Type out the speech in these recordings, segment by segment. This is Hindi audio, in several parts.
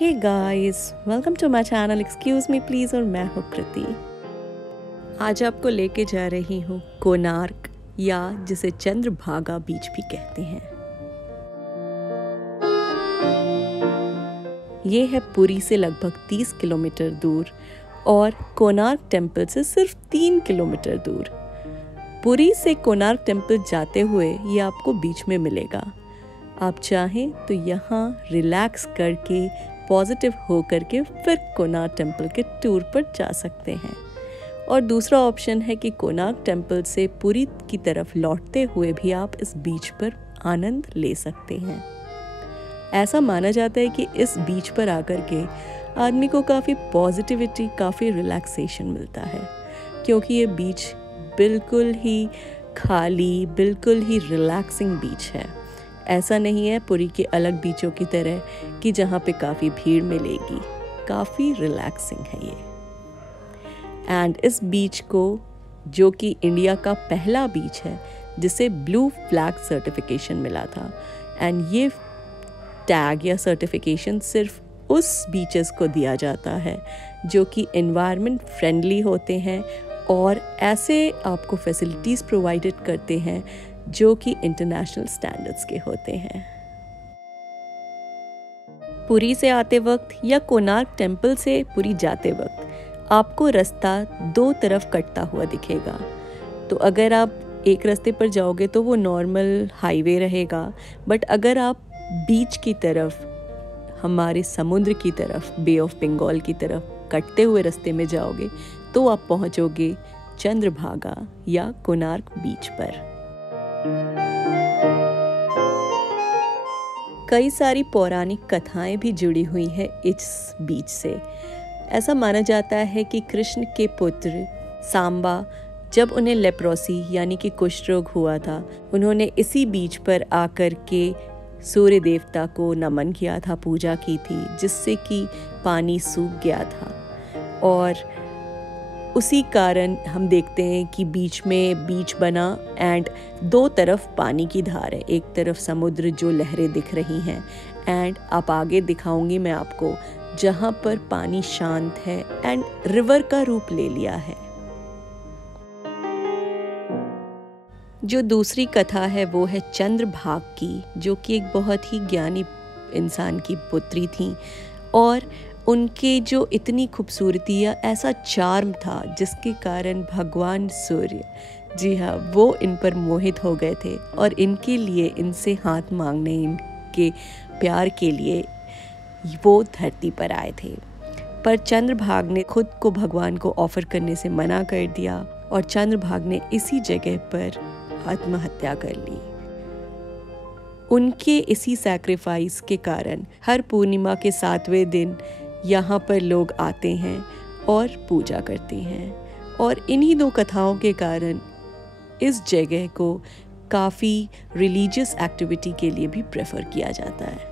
Hey guys, welcome to my channel excuse me please. और मैं हूँ कृति। आज आपको लेके जा रही हूँ कोणार्क, या जिसे चंद्रभागा बीच भी कहते हैं। ये है पुरी से लगभग 30 किलोमीटर दूर और कोणार्क टेम्पल से सिर्फ 3 किलोमीटर दूर। पुरी से कोणार्क टेम्पल जाते हुए ये आपको बीच में मिलेगा। आप चाहें तो यहाँ रिलैक्स करके पॉजिटिव हो करके फिर कोणार्क टेम्पल के टूर पर जा सकते हैं। और दूसरा ऑप्शन है कि कोणार्क टेम्पल से पुरी की तरफ लौटते हुए भी आप इस बीच पर आनंद ले सकते हैं। ऐसा माना जाता है कि इस बीच पर आकर के आदमी को काफ़ी पॉजिटिविटी, काफ़ी रिलैक्सेशन मिलता है, क्योंकि ये बीच बिल्कुल ही खाली, बिल्कुल ही रिलैक्सिंग बीच है। ऐसा नहीं है पुरी के अलग बीचों की तरह कि जहाँ पे काफ़ी भीड़ मिलेगी। काफ़ी रिलैक्सिंग है ये। एंड इस बीच को, जो कि इंडिया का पहला बीच है जिसे ब्लू फ्लैग सर्टिफिकेशन मिला था, एंड ये टैग या सर्टिफिकेशन सिर्फ उस बीचेस को दिया जाता है जो कि एनवायरनमेंट फ्रेंडली होते हैं और ऐसे आपको फैसिलिटीज़ प्रोवाइडेड करते हैं जो कि इंटरनेशनल स्टैंडर्ड्स के होते हैं। पुरी से आते वक्त या कोणार्क टेम्पल से पुरी जाते वक्त आपको रास्ता दो तरफ कटता हुआ दिखेगा। तो अगर आप एक रास्ते पर जाओगे तो वो नॉर्मल हाईवे रहेगा, बट अगर आप बीच की तरफ, हमारे समुद्र की तरफ, बे ऑफ बंगाल की तरफ कटते हुए रास्ते में जाओगे तो आप पहुंचोगे चंद्रभागा या कोणार्क बीच पर। कई सारी पौराणिक कथाएं भी जुड़ी हुई हैं इस बीच से। ऐसा माना जाता है कि कृष्ण के पुत्र सांबा, जब उन्हें लेप्रोसी यानी कि कुष्ठ रोग हुआ था, उन्होंने इसी बीच पर आकर के सूर्य देवता को नमन किया था, पूजा की थी, जिससे कि पानी सूख गया था। और उसी कारण हम देखते हैं कि बीच में बीच बना एंड दो तरफ पानी की धार है। एक तरफ समुद्र जो लहरें दिख रही हैं, एंड आप आगे दिखाऊंगी मैं आपको, जहाँ पर पानी शांत है एंड रिवर का रूप ले लिया है। जो दूसरी कथा है वो है चंद्रभाग की, जो कि एक बहुत ही ज्ञानी इंसान की पुत्री थी और उनके जो इतनी खूबसूरती या ऐसा चार्म था जिसके कारण भगवान सूर्य, जी हाँ, वो इन पर मोहित हो गए थे और इनके लिए, इनसे हाथ मांगने, इनके प्यार के लिए वो धरती पर आए थे। पर चंद्रभाग ने खुद को भगवान को ऑफर करने से मना कर दिया और चंद्रभाग ने इसी जगह पर आत्महत्या कर ली। उनके इसी सैक्रिफाइस के कारण हर पूर्णिमा के 7वें दिन यहाँ पर लोग आते हैं और पूजा करते हैं। और इन्हीं दो कथाओं के कारण इस जगह को काफ़ी रिलीजियस एक्टिविटी के लिए भी प्रेफर किया जाता है।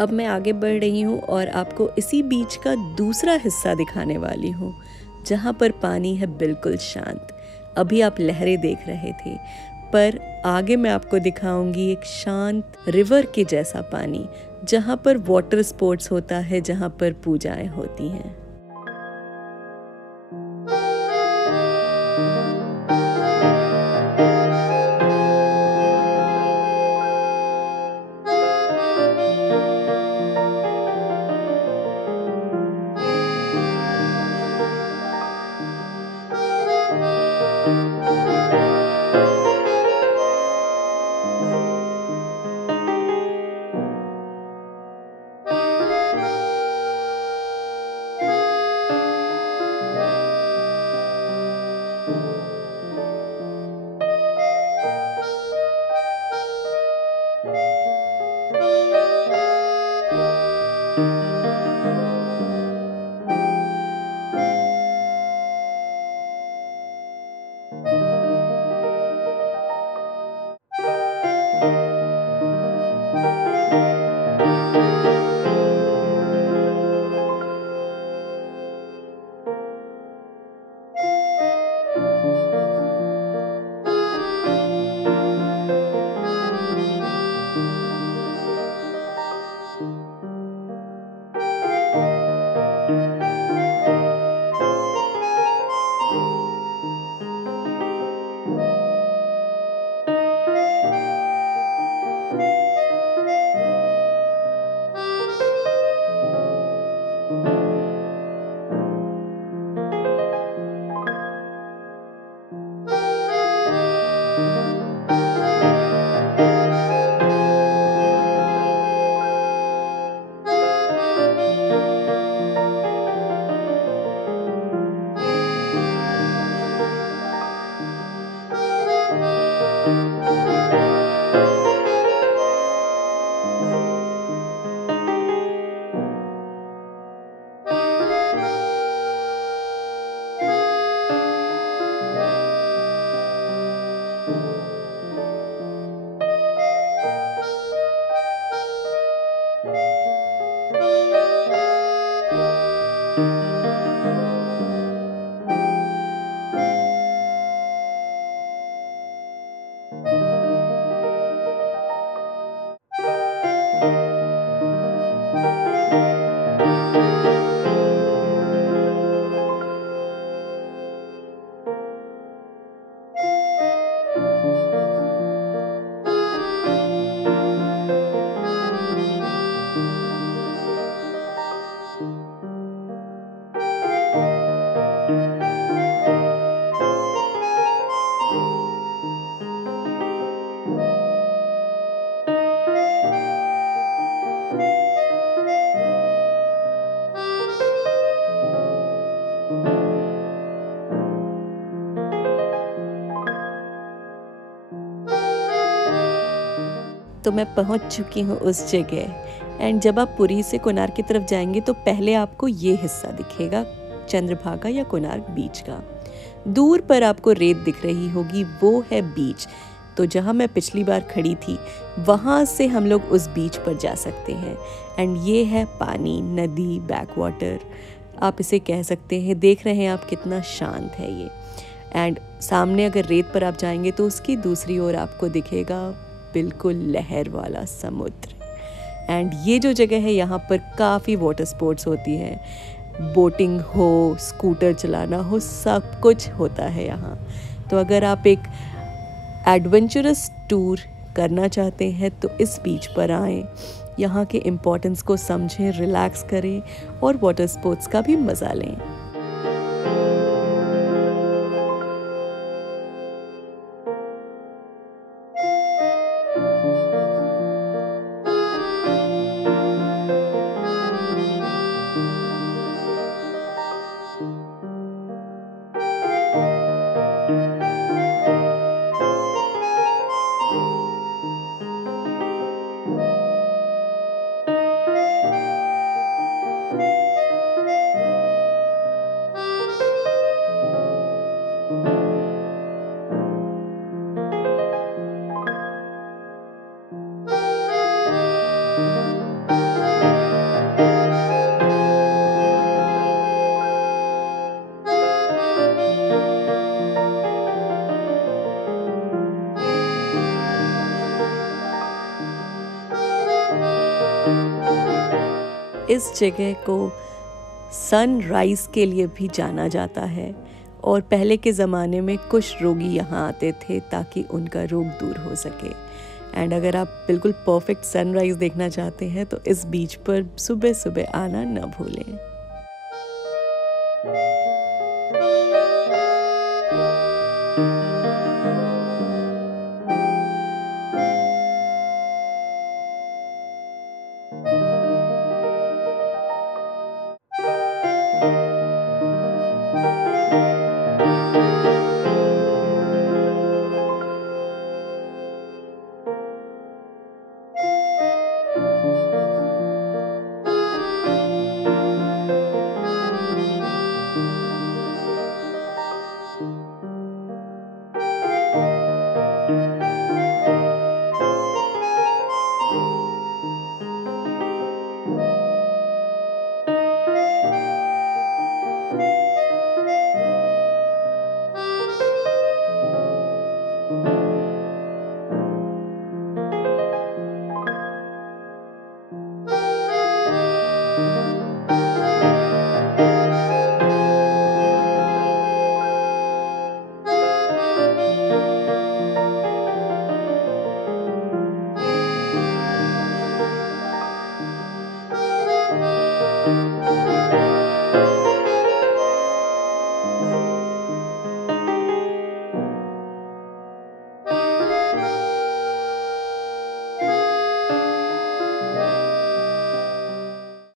अब मैं आगे बढ़ रही हूँ और आपको इसी बीच का दूसरा हिस्सा दिखाने वाली हूँ, जहाँ पर पानी है बिल्कुल शांत। अभी आप लहरें देख रहे थे, पर आगे मैं आपको दिखाऊंगी एक शांत रिवर के जैसा पानी, जहाँ पर वाटर स्पोर्ट्स होता है, जहाँ पर पूजाएं होती हैं। तो मैं पहुंच चुकी हूँ उस जगह। एंड जब आप पुरी से कोणार्क की तरफ जाएंगे तो पहले आपको ये हिस्सा दिखेगा, चंद्रभागा या कोणार्क बीच का। दूर पर आपको रेत दिख रही होगी, वो है बीच। तो जहाँ मैं पिछली बार खड़ी थी वहाँ से हम लोग उस बीच पर जा सकते हैं। एंड ये है पानी, नदी, बैक वाटर आप इसे कह सकते हैं। देख रहे हैं आप कितना शांत है ये। एंड सामने अगर रेत पर आप जाएंगे तो उसकी दूसरी ओर आपको दिखेगा बिल्कुल लहर वाला समुद्र। एंड ये जो जगह है यहाँ पर काफ़ी वाटर स्पोर्ट्स होती हैं, बोटिंग हो, स्कूटर चलाना हो, सब कुछ होता है यहाँ। तो अगर आप एक एडवेंचरस टूर करना चाहते हैं तो इस बीच पर आएँ, यहाँ के इम्पोर्टेंस को समझें, रिलैक्स करें और वाटर स्पोर्ट्स का भी मज़ा लें। इस जगह को सनराइज़ के लिए भी जाना जाता है और पहले के ज़माने में कुछ रोगी यहाँ आते थे ताकि उनका रोग दूर हो सके। एंड अगर आप बिल्कुल परफेक्ट सनराइज़ देखना चाहते हैं तो इस बीच पर सुबह सुबह आना न भूलें।